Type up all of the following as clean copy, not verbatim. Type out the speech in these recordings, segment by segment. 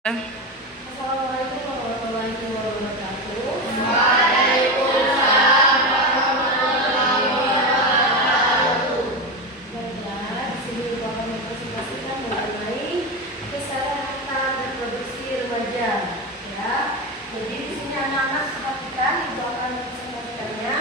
Assalamualaikum warahmatullahi wabarakatuh. Waalaikumsalam warahmatullahi wabarakatuh. Baiklah, di sini Ibu akan mempresentasikan mengenai kesehatan reproduksi remaja. Ya, jadi di sini anak-anak perhatikan, Ibu akan mempresentasikannya.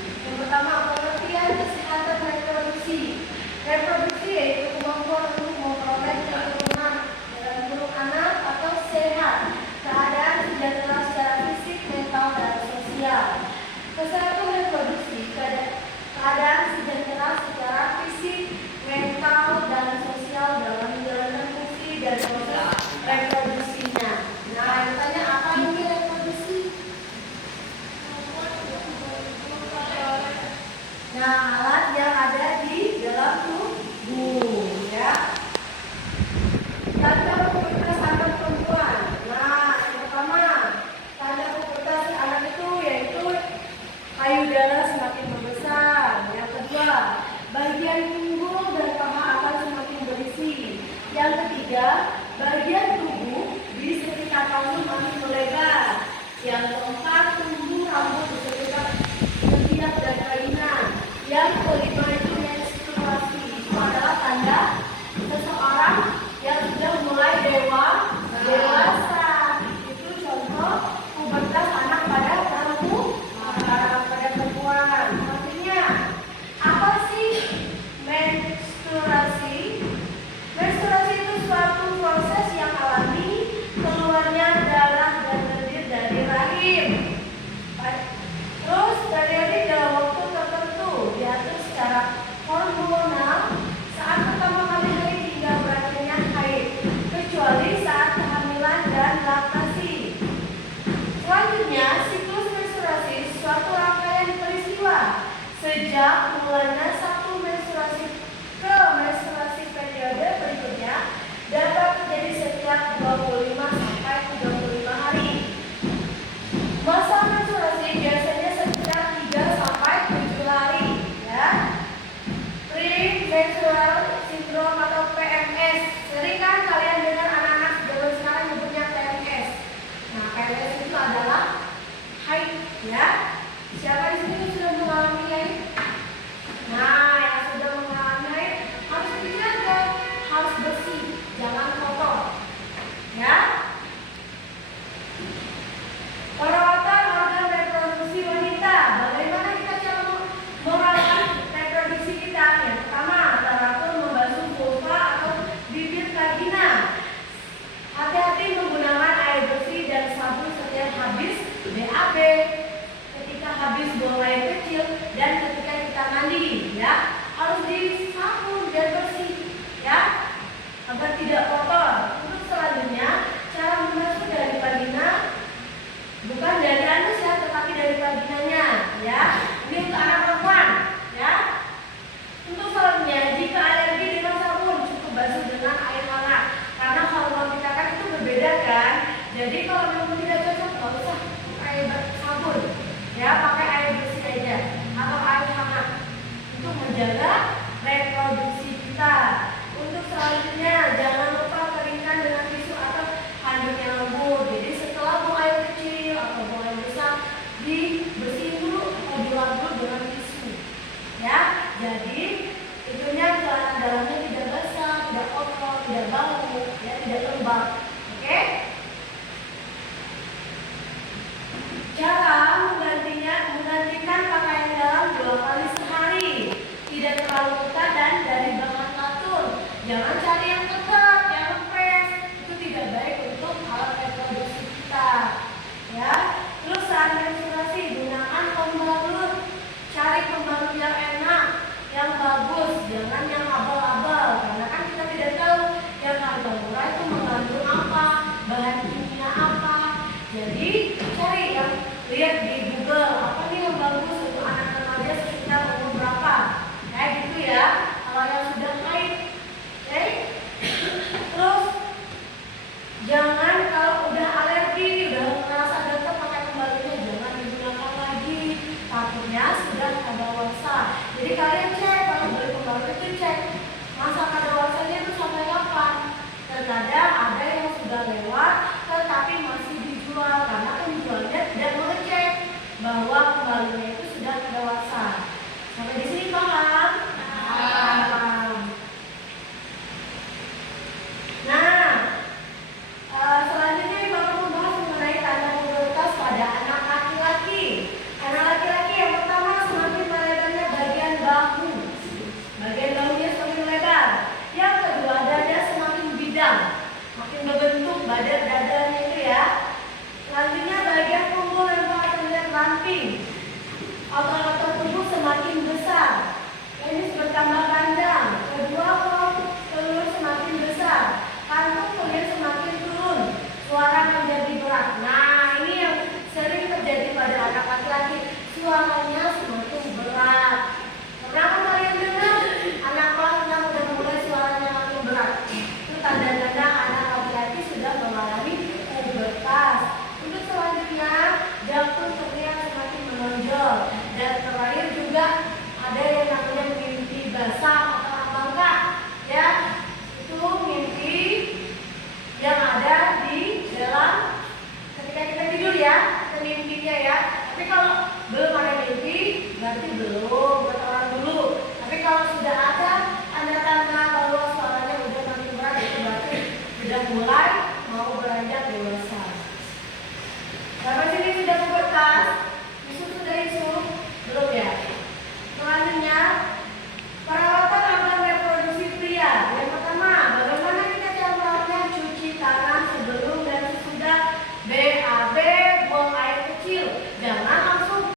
Yang pertama, pengertian kesehatan reproduksi. Reproduksi yaitu kemampuan untuk memperoleh keturunan dalam kurung anak atau sehat, keadaan sejahtera secara fisik, mental, dan sosial. Kesehatan reproduksi, keadaan sejahtera secara fisik, mental, dan sosial dalam menjalankan fungsi dan proses reproduksinya. Nah, yang ditanya apa ini reproduksi? Nah, alat yang ada di dalam tubuh, ya. Tanda pubertas anak perempuan. Nah, yang pertama, tanda pubertas anak itu yaitu payudara semakin membesar. Yang kedua, bagian punggung dan paha akan semakin berisi. Yang ketiga, bagian tubuh di sekitar kamu makin melebar. Yang keempat, tumbuh rambut di sekitar ketiak dan kainan. Yang kelima itu menstruasi. Itu adalah tanda seseorang yang sudah mulai dewasa. Itu contoh pubertas anak pada perempuan. Artinya apa sih menstruasi? Menstruasi itu suatu proses yang alami keluarnya darah dan lendir dari rahim. Terus terjadi dalam waktu tertentu, diatur secara hormonal saat pertama kali haid hingga berakhirnya haid, kecuali saat kehamilan dan laktasi. Selanjutnya, siklus menstruasi suatu rangkaian peristiwa sejak mulainya satu menstruasi ke menstruasi periode berikutnya dapat terjadi setiap 25 sampai 35 hari. Masa menstruasi biasanya sekitar 3 sampai 7 hari, ya. Premenstrual syndrome atau PMS. Sering kan kalian dengar anak-anak zaman sekarang nyebutnya PMS. Nah, PMS itu adalah haid, ya. Siapa di sini sudah mengalami haid? Nah, yang sudah mengalami haid harus dijaga, harus bersih, jangan kotor, ya. Perawatan organ reproduksi wanita. Bagaimana kita cara merawat reproduksi kita? Yang pertama, teratur membasuh vulva atau bibir vagina. Hati-hati menggunakan air bersih dan sabun setiap habis BAB, ketika habis buang air kecil, dan ketika kita mandi, ya. Harus disabun biar bersih, ya, agar tidak kotor. Untuk selanjutnya, cara membasuh dari vagina. Bukan dari anus ya, tetapi dari vaginanya, ya. Ini untuk anak perempuan, ya. Untuk selanjutnya, jika alergi dengan sabun, cukup basuh dengan air hangat. Karena hormon kita kan itu berbeda kan. Jadi kalau memang tidak cocok, nggak usah pakai sabun, ya. Pakai air bersih aja atau air hangat untuk menjaga reproduksi kita. Untuk selanjutnya, jangan lupa keringkan dengan tisu atau handuk yang lembut. Jadi setelah buang air kecil atau buang air besar, dibersihin dulu atau dilap dulu dengan tisu, ya. Jadi itunya celana dalamnya tidak basah, tidak kotor, tidak bau, ya, tidak lembab. Oke? Cara menggantikan pakaian dalam 2 kali sehari. Tidak terlalu ketat dan dari bahan katun. Jangan cari yang ketat, yang ngepres. Itu tidak baik untuk alat reproduksi kita, ya. Terus saat menstruasi gunakan pembalut. Cari pembalut yang enak, yang bagus, jangan yang abal-abal. Karena kan kita tidak tahu yang harga murah itu mengandung apa. makin membentuk badan dada